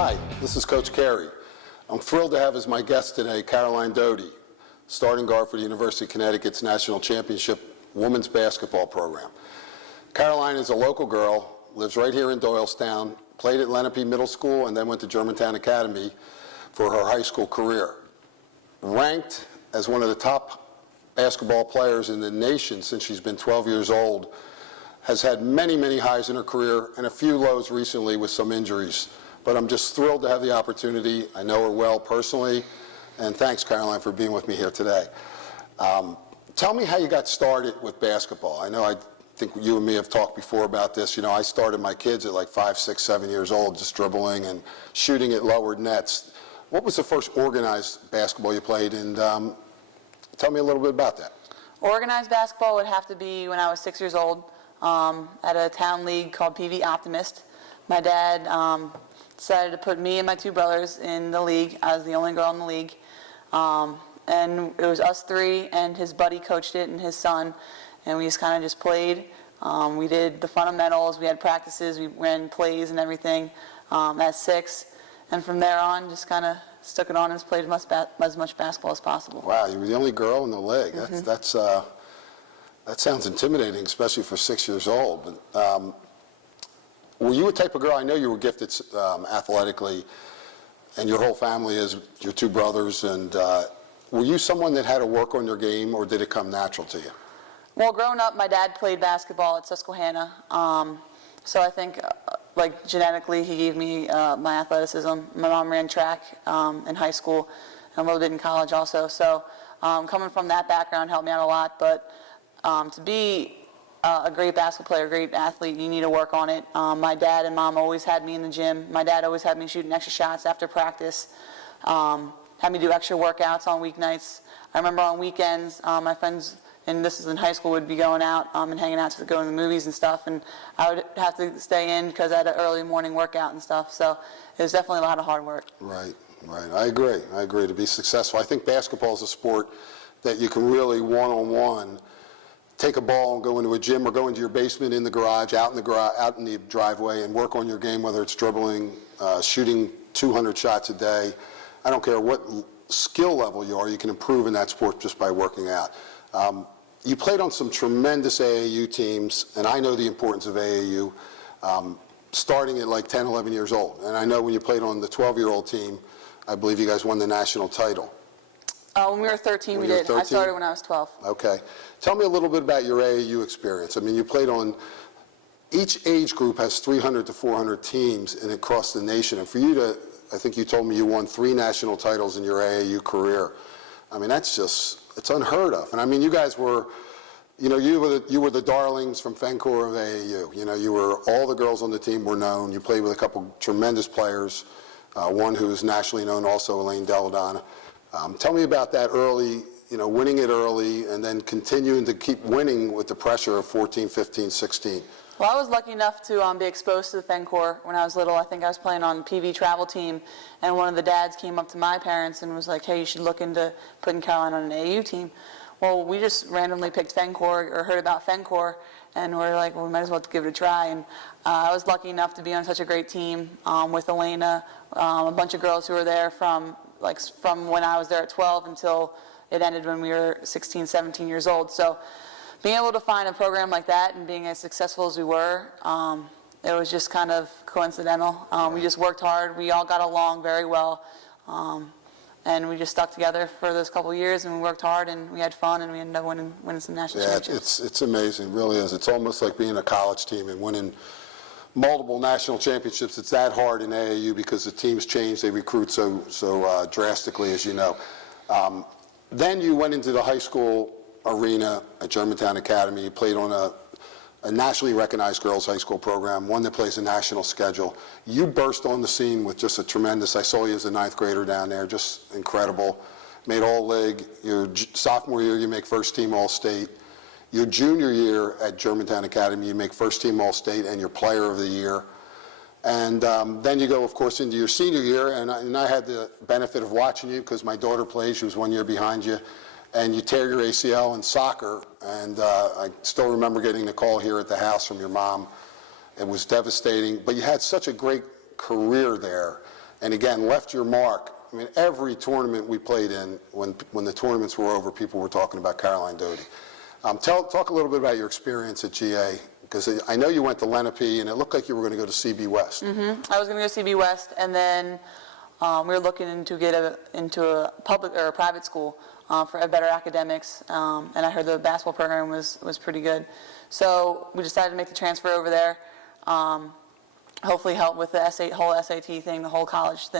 Hi, this is Coach Carey. I'm thrilled to have as my guest today Doty, starting guard for the University of Connecticut's National Championship Women's Basketball Program. Caroline is a local girl, lives right here in Doylestown, played at Lenape Middle School, and then went to Germantown Academy for her high school career. Ranked as one of the top basketball players in the nation since she's been 12 years old, has had many, many highs in her career and a few lows recently with some injuries. But I'm just thrilled to have the opportunity. I know her well personally, and thanks, Caroline, for being with me here today. Tell me how you got started with basketball. I think you and me have talked before about this. You know, I started my kids at like 5, 6, 7 years old, just dribbling and shooting at lowered nets. What was the first organized basketball you played, and tell me a little bit about that. Organized basketball would have to be when I was 6 years old at a town league called PV Optimist. My dad decided to put me and my two brothers in the league. I was the only girl in the league. And it was us three, and his buddy coached it, and his son. And we just kind of just played. We did the fundamentals. We had practices. We ran plays and everything at 6. And from there on, just kind of stuck it on and played as much basketball as possible. Wow, you were the only girl in the league. That sounds intimidating, especially for 6 years old. But were you a type of girl? I know you were gifted athletically, and your whole family is, your two brothers. And were you someone that had to work on your game, or did it come natural to you? Well, growing up, my dad played basketball at Susquehanna. So I think, like, genetically, he gave me my athleticism. My mom ran track in high school and a little bit in college also. So coming from that background helped me out a lot. But to be a great basketball player, a great athlete, you need to work on it. My dad and mom always had me in the gym. My dad always had me shooting extra shots after practice, had me do extra workouts on weeknights. I remember on weekends, my friends, and this is in high school, would be going out and hanging out to go to the movies and stuff, and I would have to stay in because I had an early morning workout and stuff. So it was definitely a lot of hard work. Right. I agree. To be successful, I think basketball is a sport that you can really one-on-one take a ball and go into a gym or go into your basement, in the garage, out in the driveway, and work on your game, whether it's dribbling, shooting 200 shots a day. I don't care what skill level you are, you can improve in that sport just by working out. You played on some tremendous AAU teams, and I know the importance of AAU, starting at like 10, 11 years old. And I know when you played on the 12-year-old team, I believe you guys won the national title. When we were 13, we did. 13? I started when I was 12. Okay. Tell me a little bit about your AAU experience. I mean, you played on, each age group has 300 to 400 teams and across the nation. And for you to, I think you told me you won 3 national titles in your AAU career. I mean, that's just, it's unheard of. And I mean, you guys were, you know, you were the darlings from Fencor of AAU. You know, you were, all the girls on the team were known. You played with a couple tremendous players, one who is nationally known also, Elaine Deladonna. Tell me about that early, you know, winning it early and then continuing to keep winning with the pressure of 14, 15, 16. Well, I was lucky enough to be exposed to the Fencor when I was little. I think I was playing on PV travel team, and one of the dads came up to my parents and was like, hey, you should look into putting Caroline on an AAU team. Well, we just randomly picked Fencor or heard about Fencor, and we're like, well, we might as well give it a try. And I was lucky enough to be on such a great team with Elena, a bunch of girls who were there from when I was there at 12 until it ended when we were 16, 17 years old. So being able to find a program like that and being as successful as we were, it was just kind of coincidental. We just worked hard. We all got along very well. And we just stuck together for those couple of years, and we worked hard, and we had fun, and we ended up winning some national championships. It's amazing. It really is. It's almost like being a college team and winning multiple national championships. It's that hard in AAU because the teams change. They recruit so drastically, as you know. Then you went into the high school arena at Germantown Academy. You played on a nationally recognized girls high school program, one that plays a national schedule. You burst on the scene with just a tremendous, I saw you as a 9th grader down there, just incredible. Made all-league. Your sophomore year, you make first team all-state. Your junior year at Germantown Academy, you make first team all-state and your player of the year. And then you go, of course, into your senior year, and I had the benefit of watching you because my daughter plays. She was 1 year behind you. And you tear your ACL in soccer, and I still remember getting the call here at the house from your mom. It was devastating, but you had such a great career there. and again, left your mark. I mean, every tournament we played in, when the tournaments were over, people were talking about Caroline Doty. Talk a little bit about your experience at GA, because I know you went to Lenape, and it looked like you were going to go to CB West. I was going to go to CB West, and then we were looking to get into a public or a private school for better academics, and I heard the basketball program was pretty good. So we decided to make the transfer over there, hopefully help with the whole SAT thing, the whole college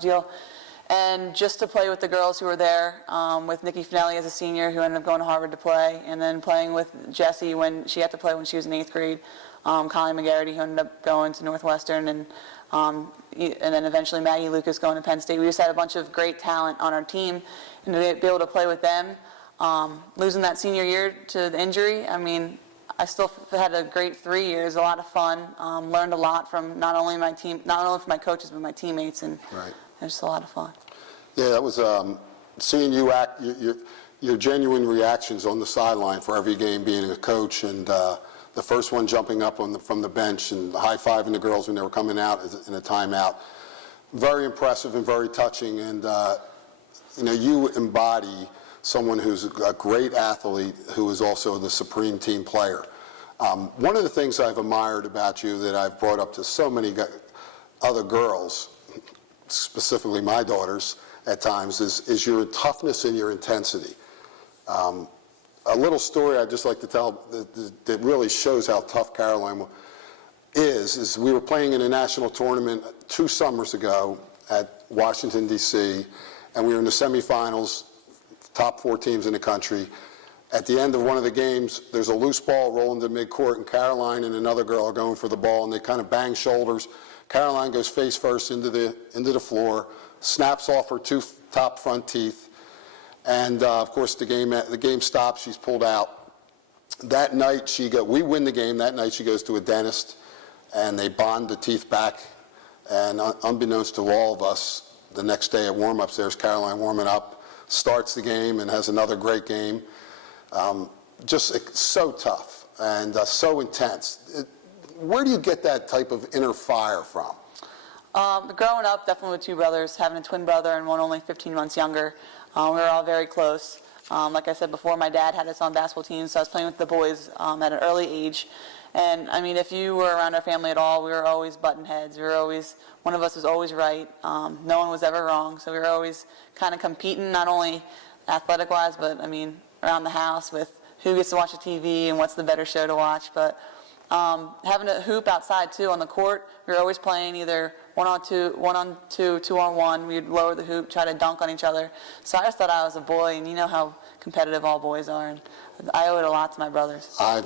deal. And just to play with the girls who were there, with Nikki Finelli as a senior, who ended up going to Harvard to play, and then playing with Jessie when she had to play when she was in 8th grade, Colleen McGarity, who ended up going to Northwestern, and then eventually Maggie Lucas going to Penn State. We just had a bunch of great talent on our team, and to be able to play with them, losing that senior year to the injury, I mean, I still had a great 3 years, a lot of fun, learned a lot from not only from my coaches, but my teammates, and Right. it was just a lot of fun. Yeah, that was seeing you act, your genuine reactions on the sideline for every game, being a coach, and the first one jumping up from the bench and high-fiving the girls when they were coming out in a timeout. Very impressive and very touching, and you embody someone who's a great athlete who is also the supreme team player. One of the things I've admired about you that I've brought up to so many other girls, specifically my daughters at times, is your toughness and your intensity. A little story I'd just like to tell that really shows how tough Caroline is we were playing in a national tournament 2 summers ago at Washington, D.C., and we were in the semifinals, top 4 teams in the country. At the end of one of the games, there's a loose ball rolling to midcourt, and Caroline and another girl are going for the ball, and they kind of bang shoulders. Caroline goes face first into the floor, snaps off her 2 top front teeth, and of course the game stops. She's pulled out. That night we win the game. That night she goes to a dentist, and they bond the teeth back. And unbeknownst to all of us, the next day at warm-ups, there's Caroline warming up, starts the game, and has another great game. Just so tough and so intense. Where do you get that type of inner fire from? Growing up, definitely with 2 brothers, having a twin brother and one only 15 months younger, we were all very close. Like I said before, my dad had us on basketball teams, so I was playing with the boys at an early age. And I mean, if you were around our family at all, we were always button heads. One of us was always right. No one was ever wrong. So we were always kind of competing, not only athletic-wise, but I mean, around the house with who gets to watch the TV and what's the better show to watch. But having a hoop outside too on the court, we were always playing either 1-on-2, 1-on-2, 2-on-1. We'd lower the hoop, try to dunk on each other. So I just thought I was a boy, and you know how competitive all boys are, and I owe it a lot to my brothers. I've